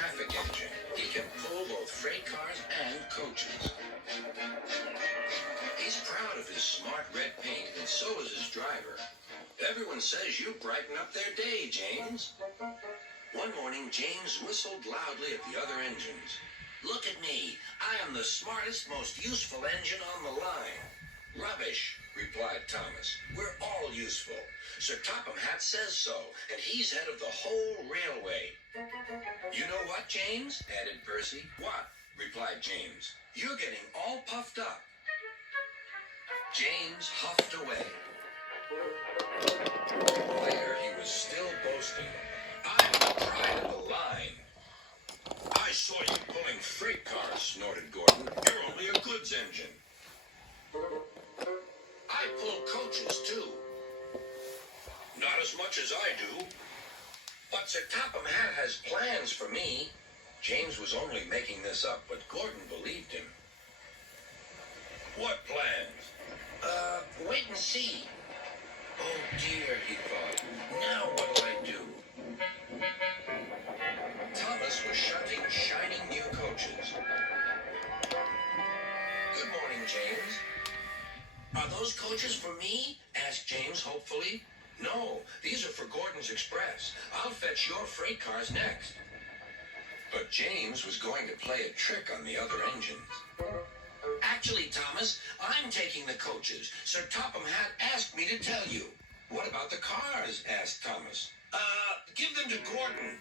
traffic engine. He can pull both freight cars and coaches. He's proud of his smart red paint, and so is his driver. Everyone says you brighten up their day, James. One morning, James whistled loudly at the other engines. Look at me. I am the smartest, most useful engine on the line. Rubbish, replied Thomas. We're all useful. Sir Topham Hatt says so, and he's head of the whole railway. You know what, James? Added Percy. What? Replied James. You're getting all puffed up. James huffed away. Later, he was still boasting. I'm the pride of the line. I saw you pulling freight cars, snorted Gordon. You're only a goods engine. I pull coaches, too. Not as much as I do. But Sir Topham Hatt has plans for me. James was only making this up, but Gordon believed him. What plans? Wait and see. Oh dear, he thought. Now what'll I do? Thomas was shunting shining new coaches. Good morning, James. Are those coaches for me? Asked James hopefully. No, these are for Gordon's Express. I'll fetch your freight cars next. But James was going to play a trick on the other engines. Actually, Thomas, I'm taking the coaches. Sir Topham Hatt asked me to tell you. What about the cars? Asked Thomas. Give them to Gordon.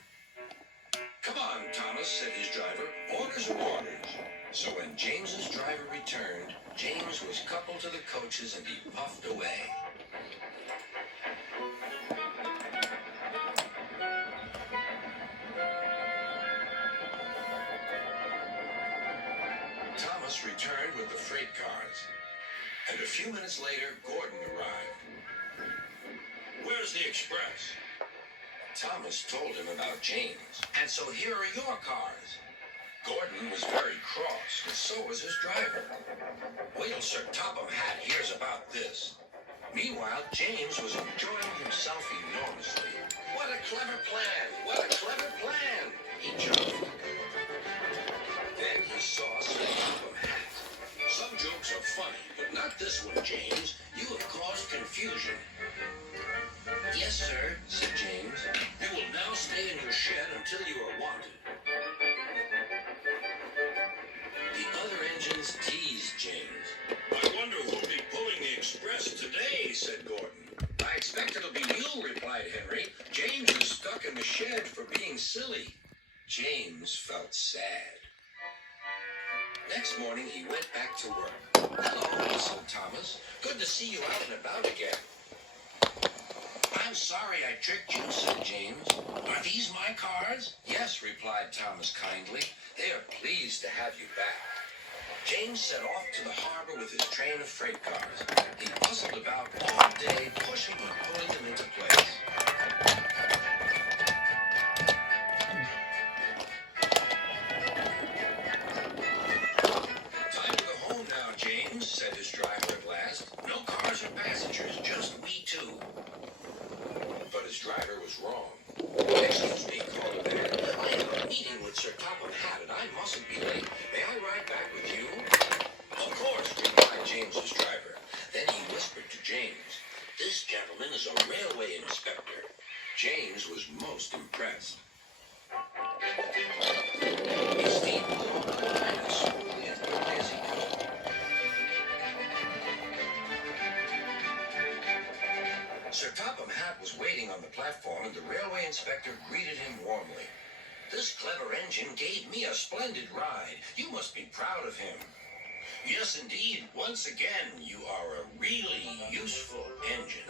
Come on, Thomas, said his driver. Orders are orders. So when James's driver returned, James was coupled to the coaches and he puffed away. Thomas returned with the freight cars. And a few minutes later, Gordon arrived. Where's the express? Thomas told him about James. And so here are your cars. Gordon was very cross, and so was his driver. Wait till Sir Topham Hatt hears about this. Meanwhile, James was enjoying himself enormously. What a clever plan! What a clever plan! He jumped. Then he saw Sir Topham Hatt. Some jokes are funny, but not this one, James. You have caused confusion. Yes, sir, said James. You will now stay in your shed until you are wanted. The other engines teased James. I wonder who'll be pulling the express today, said Gordon. I expect it'll be you, replied Henry. James is stuck in the shed for being silly. James felt sad. Next morning, he went back to work. Hello, said Thomas. Good to see you out and about again. I'm sorry I tricked you, said James. Are these my cars? Yes, replied Thomas kindly. They are pleased to have you back. James set off to the harbor with his train of freight cars. He puzzled about all day, pushing and pulling them into place. Time to go home now, James, said his driver at last. No cars or passengers, just we two. But his driver was wrong. Excuse me, called the man. I have a meeting with Sir Topham Hatt, and I mustn't be late. May I ride back with you? Of course, replied James's driver. Then he whispered to James, this gentleman is a railway inspector. James was most impressed. He steamed along the line as smoothly and quickly as he could. Sir Topham Hatt was waiting on the platform, and the railway inspector greeted him warmly. This clever engine gave me a splendid ride. You must be proud of him. Yes, indeed. Once again, you are a really useful engine.